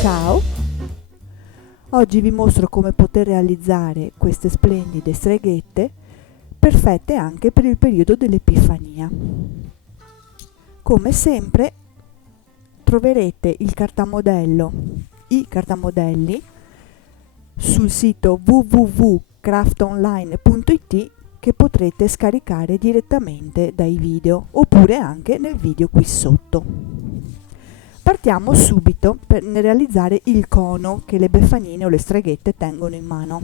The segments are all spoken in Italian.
Ciao! Oggi vi mostro come poter realizzare queste splendide streghette perfette anche per il periodo dell'Epifania. Come sempre troverete il cartamodello, i cartamodelli sul sito www.craftonline.it che potrete scaricare direttamente dai video oppure anche nel video qui sotto. Partiamo subito per realizzare il cono che le beffanine o le streghette tengono in mano.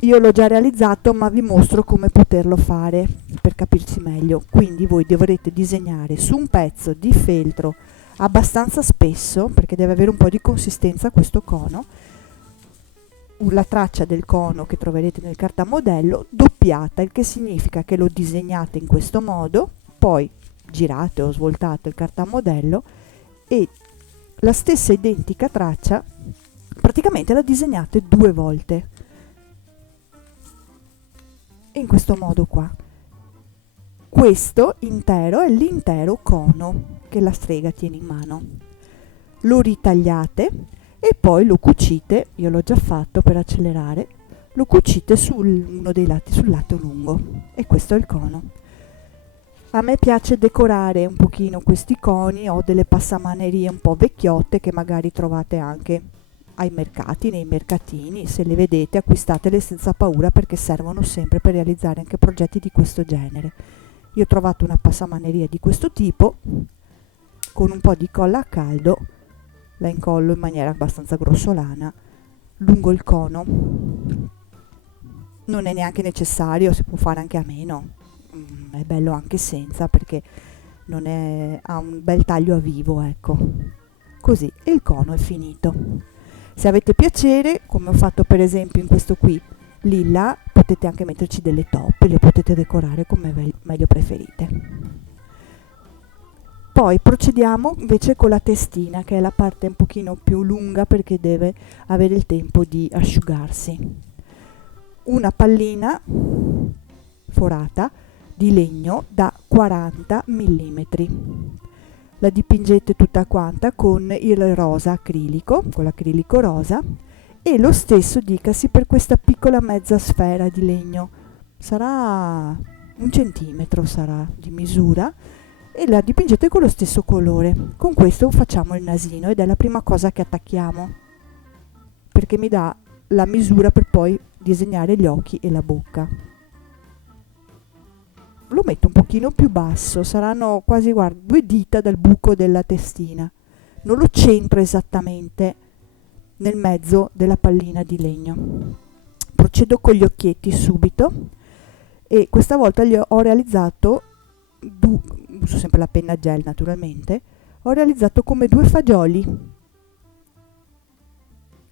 Io l'ho già realizzato, ma vi mostro come poterlo fare per capirci meglio. Quindi voi dovrete disegnare su un pezzo di feltro abbastanza spesso, perché deve avere un po' di consistenza questo cono, la traccia del cono che troverete nel cartamodello doppiata, il che significa che lo disegnate in questo modo, poi girate o svoltate il cartamodello e la stessa identica traccia praticamente la disegnate 2 volte in questo modo qua. Questo intero è l'intero cono che la strega tiene in mano. Lo ritagliate e poi lo cucite, io l'ho già fatto per accelerare, lo cucite su uno dei lati, sul lato lungo, e questo è il cono. A me piace decorare un pochino questi coni, ho delle passamanerie un po' vecchiotte che magari trovate anche ai mercati, nei mercatini, se le vedete acquistatele senza paura perché servono sempre per realizzare anche progetti di questo genere. Io ho trovato una passamaneria di questo tipo, con un po' di colla a caldo, la incollo in maniera abbastanza grossolana lungo il cono. Non è neanche necessario, si può fare anche a meno. È bello anche senza perché ha un bel taglio a vivo, ecco. Così, e il cono è finito. Se avete piacere, come ho fatto per esempio in questo qui lilla, potete anche metterci delle toppe, le potete decorare come meglio preferite. Poi procediamo invece con la testina, che è la parte un pochino più lunga perché deve avere il tempo di asciugarsi. Una pallina forata di legno da 40 mm. La dipingete tutta quanta con il rosa acrilico, con l'acrilico rosa, e lo stesso dicasi per questa piccola mezza sfera di legno. Sarà 1 centimetro sarà di misura, e la dipingete con lo stesso colore. Con questo facciamo il nasino ed è la prima cosa che attacchiamo, perché mi dà la misura per poi disegnare gli occhi e la bocca. Lo metto un pochino più basso, saranno quasi, guarda, 2 dita dal buco della testina. Non lo centro esattamente nel mezzo della pallina di legno. Procedo con gli occhietti subito e questa volta ho realizzato, uso sempre la penna gel naturalmente, ho realizzato come 2 fagioli.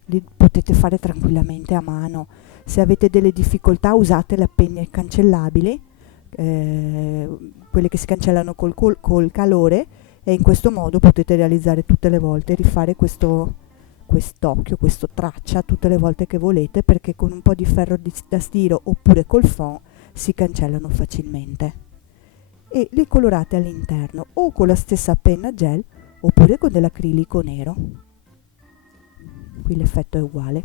Li potete fare tranquillamente a mano. Se avete delle difficoltà usate le penne cancellabili, quelle che si cancellano col calore, e in questo modo potete realizzare tutte le volte, rifare quest'occhio, questo traccia tutte le volte che volete, perché con un po' di ferro da stiro oppure col fond si cancellano facilmente, e li colorate all'interno o con la stessa penna gel oppure con dell'acrilico nero. Qui l'effetto è uguale.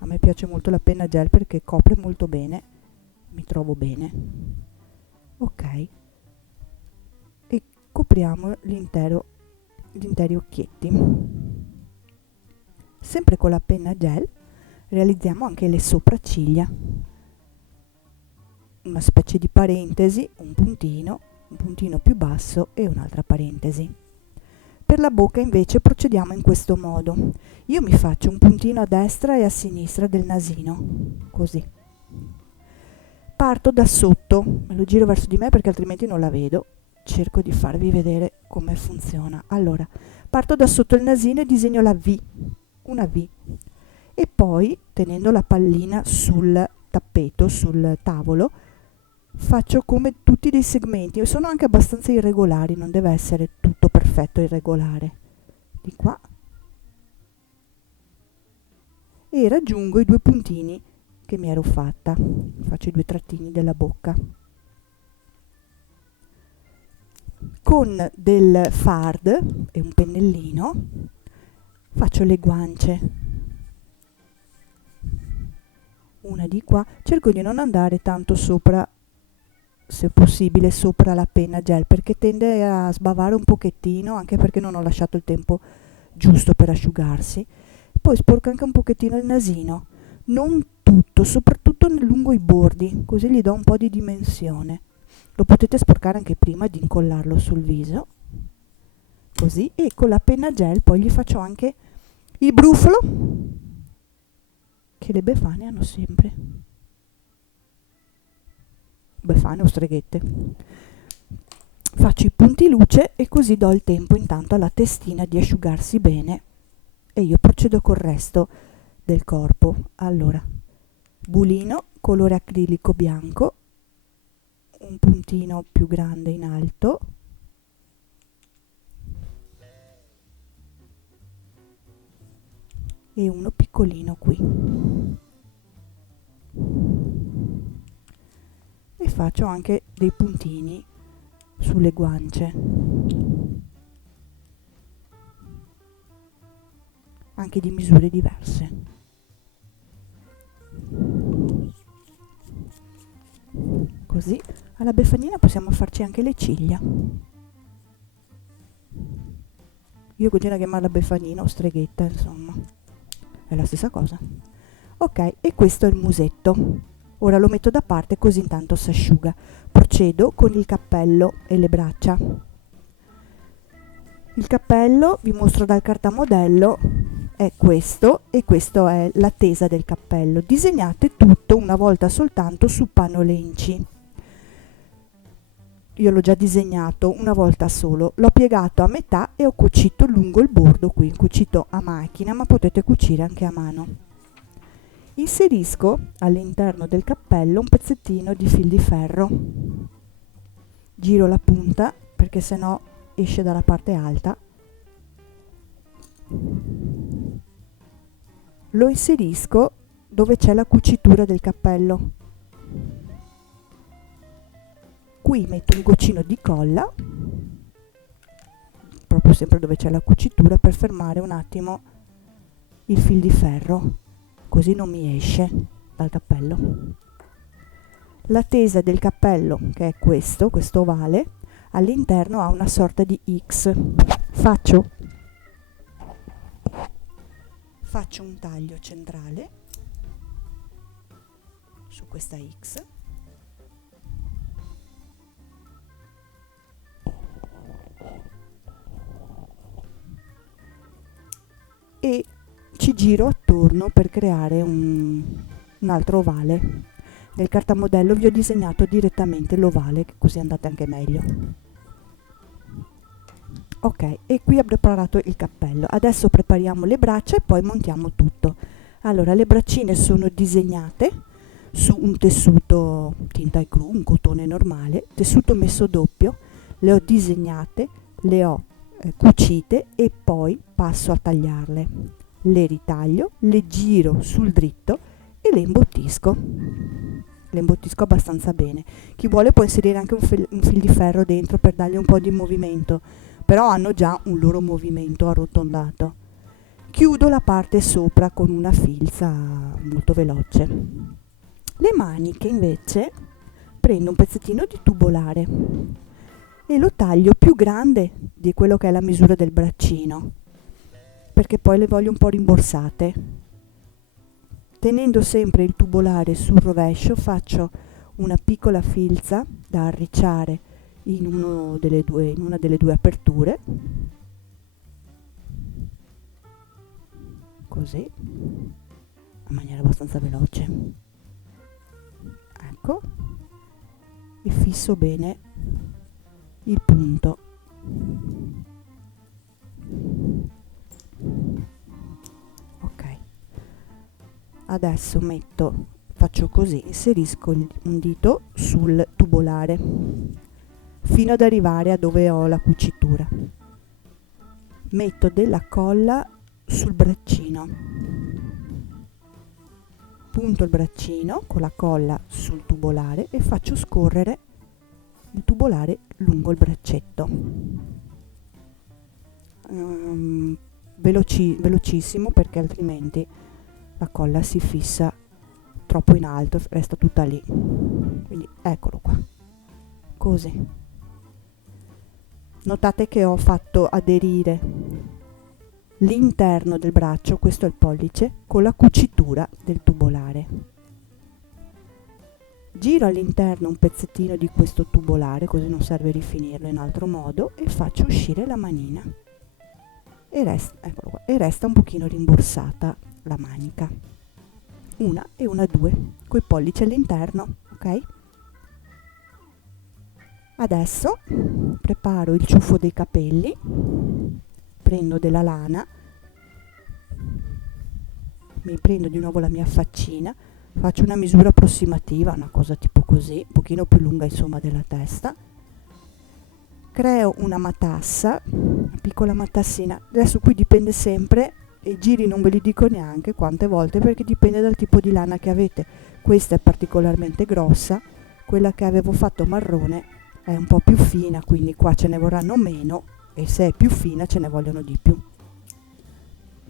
A me piace molto la penna gel perché copre molto bene, mi trovo bene. Ok, e copriamo gli interi occhietti. Sempre con la penna gel realizziamo anche le sopracciglia, una specie di parentesi, un puntino più basso e un'altra parentesi. Per la bocca invece procediamo in questo modo. Io mi faccio un puntino a destra e a sinistra del nasino, così. Parto da sotto, me lo giro verso di me perché altrimenti non la vedo. Cerco di farvi vedere come funziona. Allora, parto da sotto il nasino e disegno la V, una V. E poi, tenendo la pallina sul tappeto, sul tavolo, faccio come tutti dei segmenti, e sono anche abbastanza irregolari, non deve essere tutto perfetto irregolare. Di qua. E raggiungo i 2 puntini che mi ero fatta. Faccio i 2 trattini della bocca. Con del fard e un pennellino faccio le guance, una di qua, cerco di non andare tanto sopra, se possibile sopra la penna gel, perché tende a sbavare un pochettino, anche perché non ho lasciato il tempo giusto per asciugarsi. Poi sporco anche un pochettino il nasino, non tutto, soprattutto lungo i bordi, così gli do un po' di dimensione. Lo potete sporcare anche prima di incollarlo sul viso, così, e con la penna gel poi gli faccio anche il brufolo, che le befane hanno sempre. Befane o streghette. Faccio i punti luce e così do il tempo intanto alla testina di asciugarsi bene e io procedo col resto del corpo. Allora, bulino, colore acrilico bianco, un puntino più grande in alto, e uno piccolino qui, e faccio anche dei puntini sulle guance, anche di misure diverse. Così alla Beffanina possiamo farci anche le ciglia. Io continuo a chiamarla Beffanina o streghetta, insomma, è la stessa cosa. Ok, e questo è il musetto. Ora lo metto da parte così intanto si asciuga. Procedo con il cappello e le braccia. Il cappello, vi mostro dal cartamodello, è questo, e questo è la tesa del cappello. Disegnate tutto una volta soltanto su panolenci. Io l'ho già disegnato una volta solo, l'ho piegato a metà e ho cucito lungo il bordo qui, cucito a macchina, ma potete cucire anche a mano. Inserisco all'interno del cappello un pezzettino di fil di ferro. Giro la punta perché sennò esce dalla parte alta. Lo inserisco dove c'è la cucitura del cappello. Qui metto un goccino di colla, proprio sempre dove c'è la cucitura, per fermare un attimo il fil di ferro, così non mi esce dal cappello. La tesa del cappello, che è questo ovale, all'interno ha una sorta di X. Faccio un taglio centrale su questa X. E ci giro attorno per creare un altro ovale. Nel cartamodello vi ho disegnato direttamente l'ovale, così andate anche meglio. Ok, e qui ho preparato il cappello. Adesso prepariamo le braccia e poi montiamo tutto. Allora, le braccine sono disegnate su un tessuto tinta e cru, un cotone normale, tessuto messo doppio. Le ho disegnate, le ho cucite e poi passo a tagliarle. Le ritaglio, le giro sul dritto e le imbottisco. Le imbottisco abbastanza bene. Chi vuole può inserire anche un fil di ferro dentro per dargli un po' di movimento, però hanno già un loro movimento arrotondato. Chiudo la parte sopra con una filza molto veloce. Le maniche invece prendo un pezzettino di tubolare e lo taglio più grande di quello che è la misura del braccino, perché poi le voglio un po' rimborsate. Tenendo sempre il tubolare sul rovescio faccio una piccola filza da arricciare in una delle due aperture, così, in maniera abbastanza veloce. Ecco, e fisso bene il punto. Ok, adesso faccio così, inserisco un dito sul tubolare fino ad arrivare a dove ho la cucitura. Metto della colla sul braccino, punto il braccino con la colla sul tubolare e faccio scorrere il tubolare lungo il braccetto. Velocissimo, perché altrimenti la colla si fissa troppo in alto, resta tutta lì. Quindi eccolo qua, così. Notate che ho fatto aderire l'interno del braccio, questo è il pollice, con la cucitura del tubolare. Giro all'interno un pezzettino di questo tubolare, così non serve rifinirlo in altro modo, e faccio uscire la manina. Eccolo qua, e resta un pochino rimborsata la manica. Una e una, due, coi pollici all'interno, ok? Adesso preparo il ciuffo dei capelli, prendo della lana, mi prendo di nuovo la mia faccina, faccio una misura approssimativa, una cosa tipo così, un pochino più lunga insomma della testa, creo una matassa, una piccola matassina. Adesso qui dipende sempre, e i giri non ve li dico neanche quante volte, perché dipende dal tipo di lana che avete. Questa è particolarmente grossa, quella che avevo fatto marrone è un po' più fina, quindi qua ce ne vorranno meno, e se è più fina ce ne vogliono di più.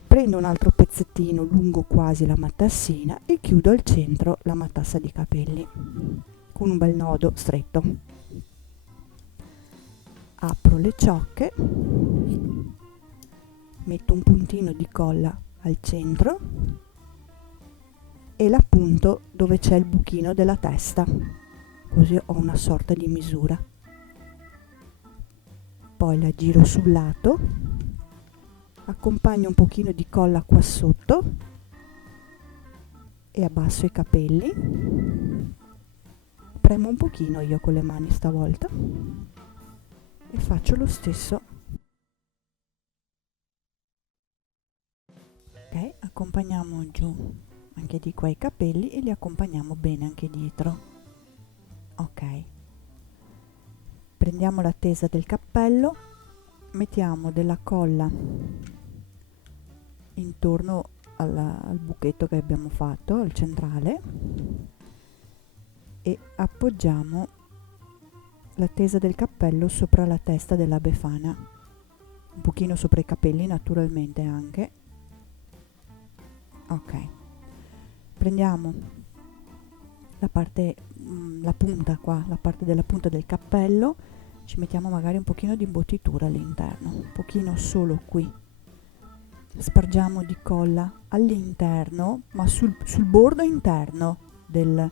Prendo un altro pezzettino lungo quasi la matassina e chiudo al centro la matassa di capelli con un bel nodo stretto. Apro le ciocche, metto un puntino di colla al centro e l'appunto dove c'è il buchino della testa, così ho una sorta di misura. Poi la giro sul lato, accompagno un pochino di colla qua sotto e abbasso i capelli, premo un pochino io con le mani stavolta e faccio lo stesso. Ok, accompagniamo giù anche di qua i capelli e li accompagniamo bene anche dietro. Ok, prendiamo la tesa del cappello, mettiamo della colla intorno al buchetto che abbiamo fatto, al centrale, e appoggiamo la tesa del cappello sopra la testa della befana, un pochino sopra i capelli naturalmente anche. Ok, prendiamo la parte, la punta qua, la parte della punta del cappello, ci mettiamo magari un pochino di imbottitura all'interno, un pochino solo qui, spargiamo di colla all'interno, ma sul bordo interno del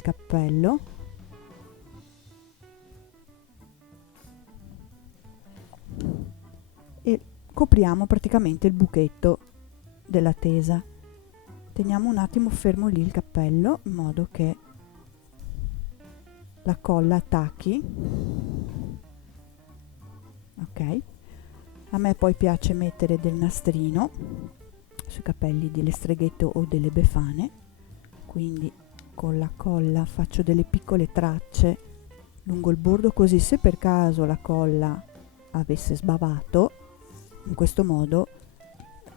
cappello, e copriamo praticamente il buchetto della tesa. Teniamo un attimo fermo lì il cappello in modo che la colla attacchi. Ok, a me poi piace mettere del nastrino sui capelli delle streghette o delle befane, quindi con la colla faccio delle piccole tracce lungo il bordo, così se per caso la colla avesse sbavato, in questo modo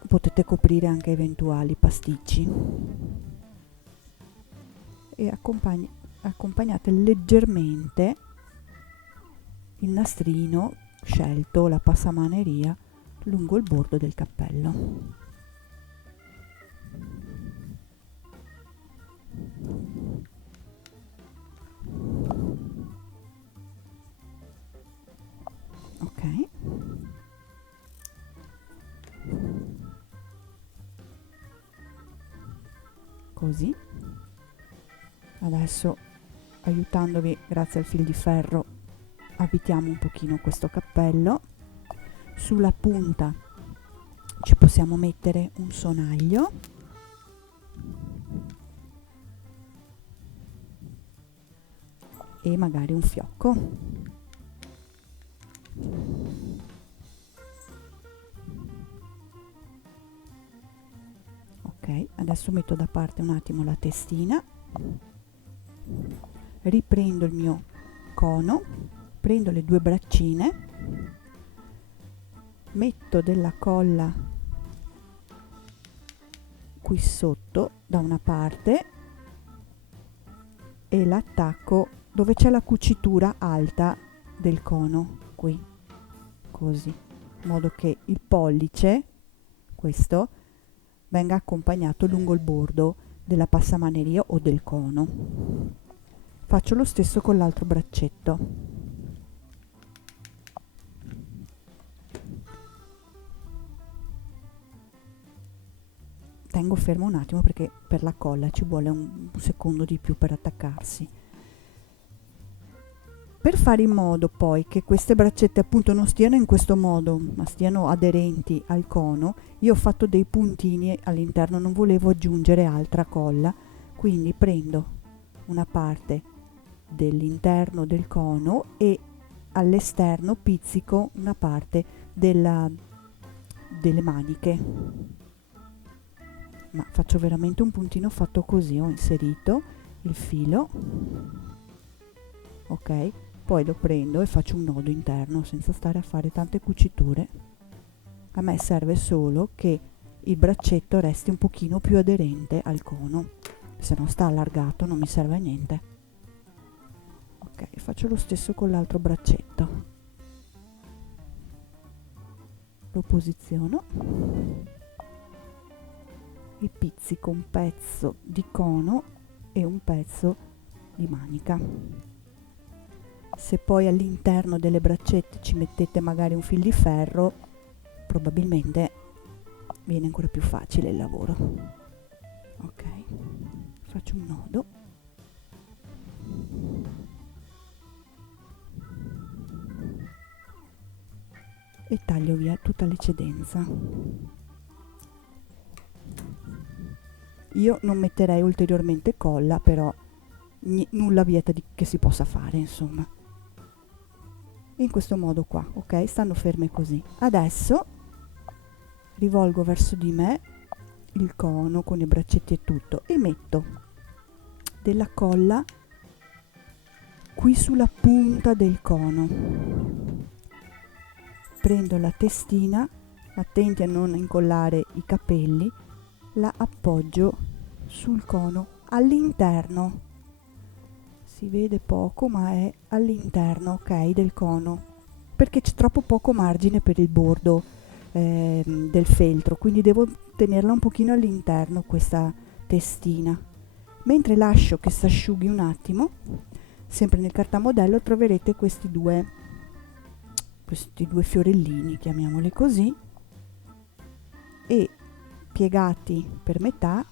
potete coprire anche eventuali pasticci. E accompagnate leggermente il nastrino scelto, la passamaneria, lungo il bordo del cappello. Ok, così. Adesso, aiutandovi grazie al fil di ferro, avvitiamo un pochino questo cappello. Sulla punta ci possiamo mettere un sonaglio, e magari un fiocco. Ok, adesso metto da parte un attimo la testina, riprendo il mio cono, prendo le due braccine, metto della colla qui sotto da una parte e l'attacco dove c'è la cucitura alta del cono, qui, così, in modo che il pollice, questo, venga accompagnato lungo il bordo della passamaneria o del cono. Faccio lo stesso con l'altro braccetto. Tengo fermo un attimo perché per la colla ci vuole un secondo di più per attaccarsi. Per fare in modo poi che queste braccette appunto non stiano in questo modo, ma stiano aderenti al cono, io ho fatto dei puntini all'interno, non volevo aggiungere altra colla, quindi prendo una parte dell'interno del cono e all'esterno pizzico una parte delle maniche. Ma faccio veramente un puntino fatto così, ho inserito il filo, ok, poi lo prendo e faccio un nodo interno senza stare a fare tante cuciture. A me serve solo che il braccetto resti un pochino più aderente al cono, se no sta allargato, non mi serve a niente. Ok, faccio lo stesso con l'altro braccetto, lo posiziono e pizzico un pezzo di cono e un pezzo di manica. Se poi all'interno delle braccette ci mettete magari un fil di ferro, probabilmente viene ancora più facile il lavoro. Ok, faccio un nodo. E taglio via tutta l'eccedenza. Io non metterei ulteriormente colla, però nulla vieta che si possa fare, insomma. In questo modo qua, ok? Stanno ferme così. Adesso rivolgo verso di me il cono con i braccetti e tutto e metto della colla qui sulla punta del cono. Prendo la testina, attenti a non incollare i capelli, la appoggio sul cono all'interno. Si vede poco, ma è all'interno, ok, del cono, perché c'è troppo poco margine per il bordo del feltro, quindi devo tenerla un pochino all'interno questa testina. Mentre lascio che si asciughi un attimo, sempre nel cartamodello troverete questi due fiorellini, chiamiamoli così, e piegati per metà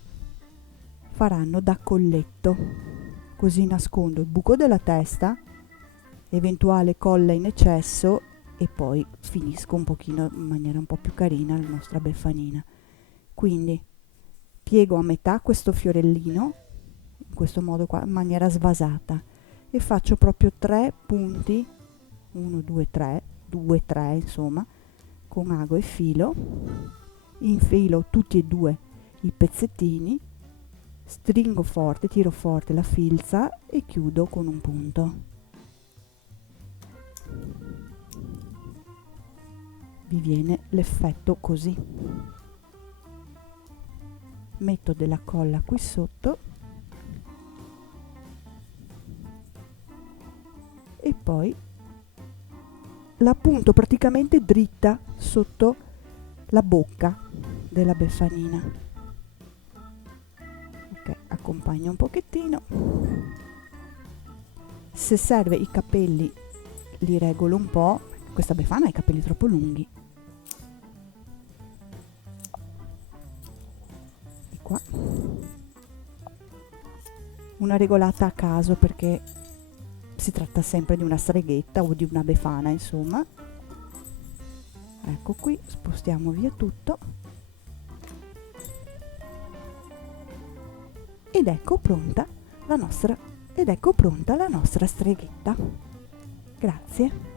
faranno da colletto. Così nascondo il buco della testa, eventuale colla in eccesso e poi finisco un pochino in maniera un po' più carina la nostra beffanina. Quindi piego a metà questo fiorellino in questo modo qua, in maniera svasata, e faccio proprio 3 punti, 1 2 3, 2 3 insomma, con ago e filo, infilo tutti e due i pezzettini, stringo forte, tiro forte la filza e chiudo con un punto. Vi viene l'effetto così. Metto della colla qui sotto e poi la punto praticamente dritta sotto la bocca della beffanina. Ok, accompagno un pochettino. Se serve i capelli li regolo un po'. Questa befana ha i capelli troppo lunghi. E qua una regolata a caso, perché si tratta sempre di una streghetta o di una befana, insomma. Ecco qui, spostiamo via tutto. Ed ecco pronta la nostra streghetta. Grazie.